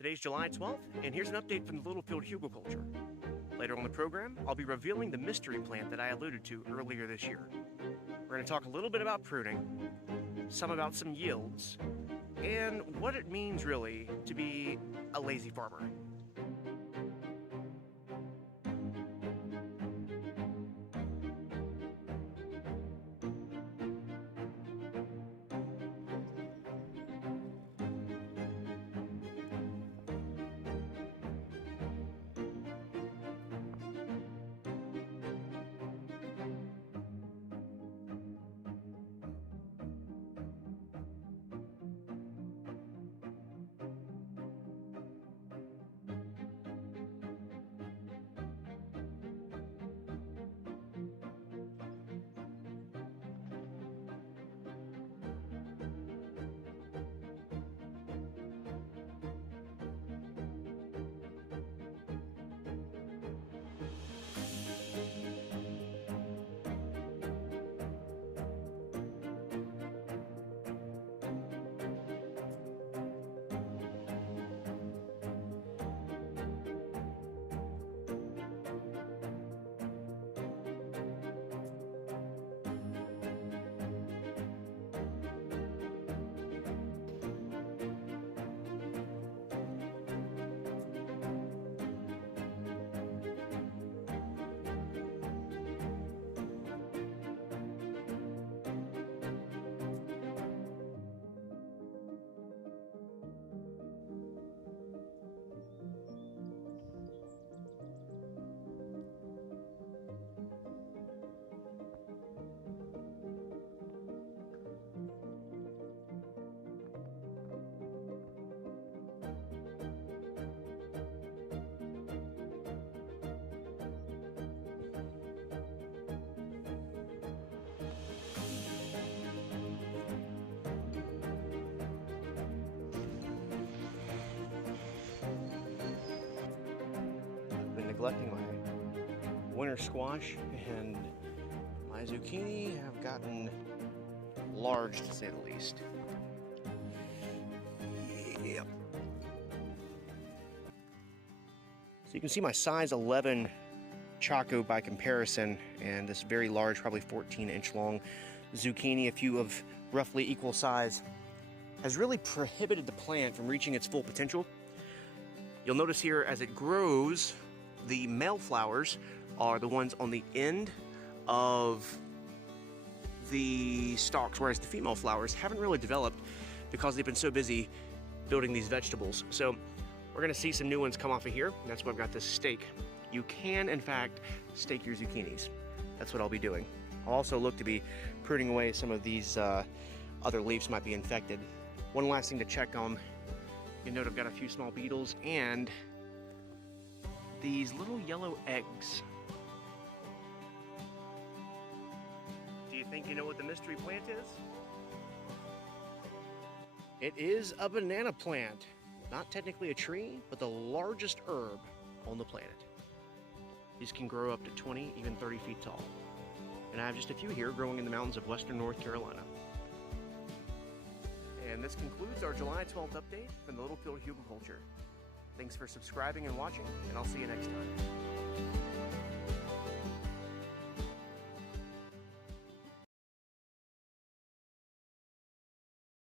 Today's July 12th, and here's an update from the Littlefield hugelculture. Later on the program, I'll be revealing the mystery plant that I alluded to earlier this year. We're going to talk a little bit about pruning, some about some yields, and what it means really to be a lazy farmer. Neglecting my winter squash, and my zucchini have gotten large, to say the least. Yep. So you can see my size 11 Chaco by comparison, and this very large, probably 14-inch long zucchini, a few of roughly equal size, has really prohibited the plant from reaching its full potential. You'll notice here as it grows, the male flowers are the ones on the end of the stalks, whereas the female flowers haven't really developed because they've been so busy building these vegetables. So we're going to see some new ones come off of here, and that's why I've got this stake. You can, in fact, stake your zucchinis. That's what I'll be doing. I'll also look to be pruning away some of these other leaves might be infected. One last thing to check on, you note I've got a few small beetles and these little yellow eggs. Do you think you know what the mystery plant is? It is a banana plant. Not technically a tree, but the largest herb on the planet. These can grow up to 20, even 30 feet tall. And I have just a few here growing in the mountains of western North Carolina. And this concludes our July 12th update from the Littlefield hugelculture. Thanks for subscribing and watching, and I'll see you next time.